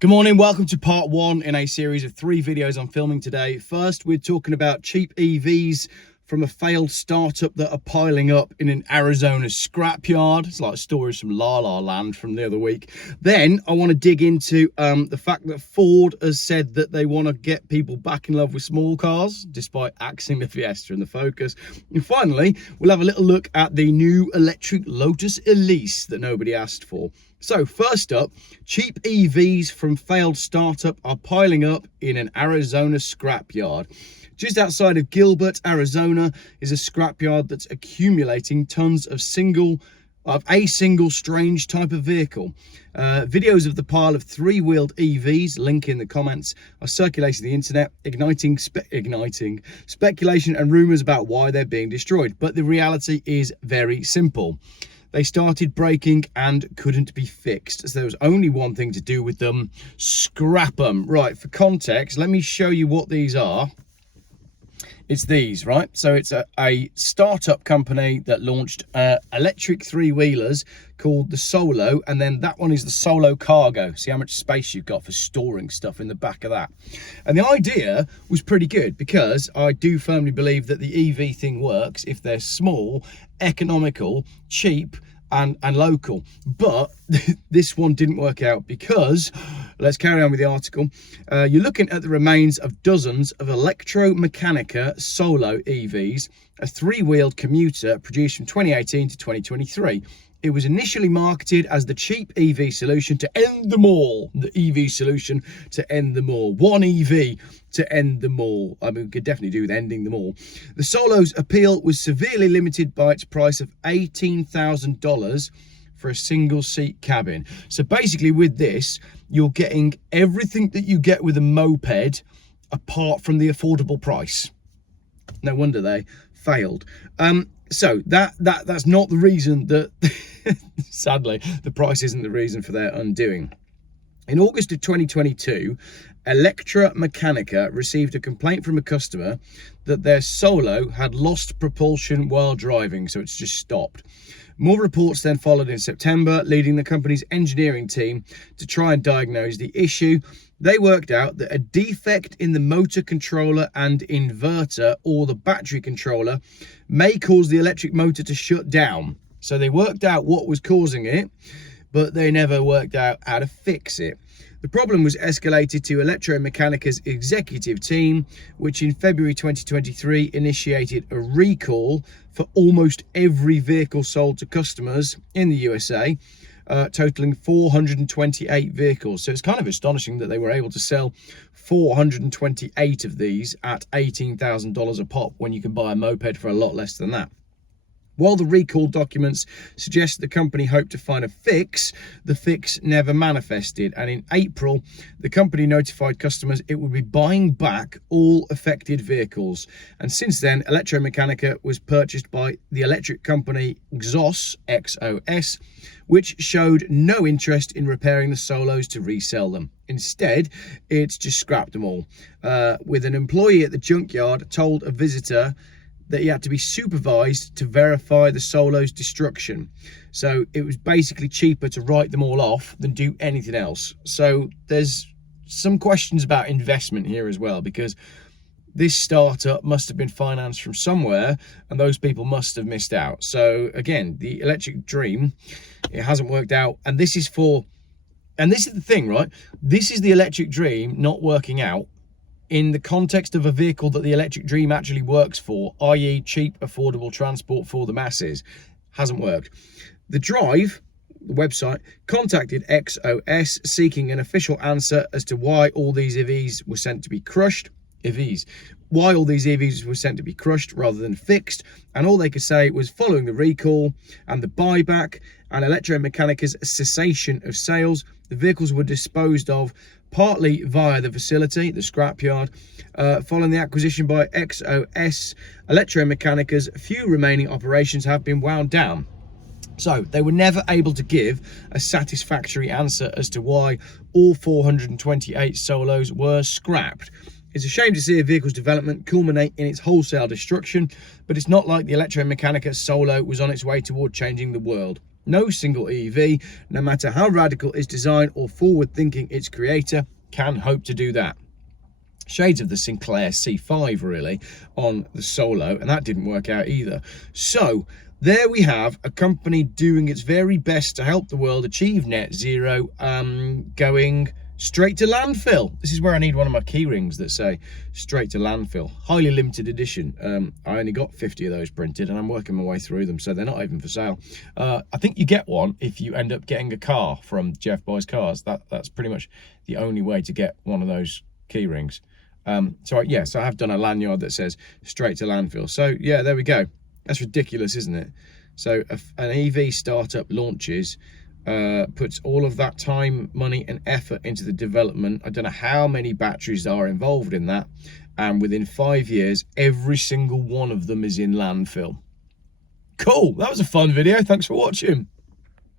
Good morning, welcome to part one in a series of 3 videos I'm filming today. First, we're talking about cheap EVs from a failed startup that are piling up in an Arizona scrapyard. It's like stories from La La Land from the other week. Then I want to dig into the fact that Ford has said that they want to get people back in love with small cars, despite axing the Fiesta and the Focus. And finally, we'll have a little look at the new electric Lotus Elise that nobody asked for. So first up, cheap EVs from failed startup are piling up in an Arizona scrapyard. Just outside of Gilbert, Arizona is a scrapyard that's accumulating tons of a single strange type of vehicle. Videos of the pile of 3-wheeled EVs, link in the comments, are circulating the internet, igniting speculation and rumours about why they're being destroyed. But the reality is very simple. They started breaking and couldn't be fixed. So there was only one thing to do with them: scrap them. Right, for context, let me show you what these are. It's these, right? So it's a startup company that launched electric 3-wheelers called the Solo, and then that one is the Solo Cargo. See how much space you've got for storing stuff in the back of that. And the idea was pretty good, because I do firmly believe that the EV thing works if they're small, economical, cheap, and local. But this one didn't work out, because let's carry on with the article. You're looking at the remains of dozens of Electromechanica Solo EVs, a 3-wheeled commuter produced from 2018 to 2023. It was initially marketed as the cheap EV solution to end them all. The EV solution to end them all. One EV to end them all. I mean, we could definitely do with ending them all. The Solo's appeal was severely limited by its price of $18,000 for a single seat cabin. So basically with this, you're getting everything that you get with a moped apart from the affordable price. No wonder they failed. So that's not the reason that, sadly, the price isn't the reason for their undoing. In August of 2022, Electromechanica received a complaint from a customer that their Solo had lost propulsion while driving, so it's just stopped. More reports then followed in September, leading the company's engineering team to try and diagnose the issue. They worked out that a defect in the motor controller and inverter, or the battery controller, may cause the electric motor to shut down. So they worked out what was causing it, but they never worked out how to fix it. The problem was escalated to Electromechanica's executive team, which in February 2023 initiated a recall for almost every vehicle sold to customers in the USA, totaling 428 vehicles. So it's kind of astonishing that they were able to sell 428 of these at $18,000 a pop, when you can buy a moped for a lot less than that. While the recall documents suggest the company hoped to find a fix, the fix never manifested. And in April, the company notified customers it would be buying back all affected vehicles. And since then, Electromechanica was purchased by the electric company XOS, XOS, which showed no interest in repairing the Solos to resell them. Instead, it's just scrapped them all. With an employee at the junkyard told a visitor that he had to be supervised to verify the Solo's destruction. So it was basically cheaper to write them all off than do anything else. So there's some questions about investment here as well, because this startup must have been financed from somewhere, and those people must have missed out. So again, the electric dream, it hasn't worked out. And this is the thing, right? This is the electric dream not working out in the context of a vehicle that the electric dream actually works for, i.e. cheap, affordable transport for the masses. Hasn't worked. The Drive, the website, contacted XOS seeking an official answer as to why all these EVs were sent to be crushed. Why all these EVs were sent to be crushed rather than fixed, and all they could say was following the recall and the buyback and Electromechanica's cessation of sales, the vehicles were disposed of partly via the facility, the scrapyard. Following the acquisition by XOS, Electromechanica's few remaining operations have been wound down. So they were never able to give a satisfactory answer as to why all 428 Solos were scrapped. It's a shame to see a vehicle's development culminate in its wholesale destruction, but it's not like the Electromechanica Solo was on its way toward changing the world. No single EV, no matter how radical its design or forward-thinking its creator, can hope to do that. Shades of the Sinclair C5 really on the Solo, and that didn't work out either. So there we have a company doing its very best to help the world achieve net zero, going straight to landfill. This is where I need one of my key rings that say straight to landfill. Highly limited edition. I only got 50 of those printed and I'm working my way through them, so they're not even for sale. I think you get one if you end up getting a car from Jeff Buys Cars. That's pretty much the only way to get one of those key rings. So yes, I have done a lanyard that says straight to landfill. So yeah, there we go. That's ridiculous, isn't it? So an EV startup launches, puts all of that time, money and effort into the development. I don't know how many batteries are involved in that. And within 5 years, every single one of them is in landfill. Cool, that was a fun video. Thanks for watching.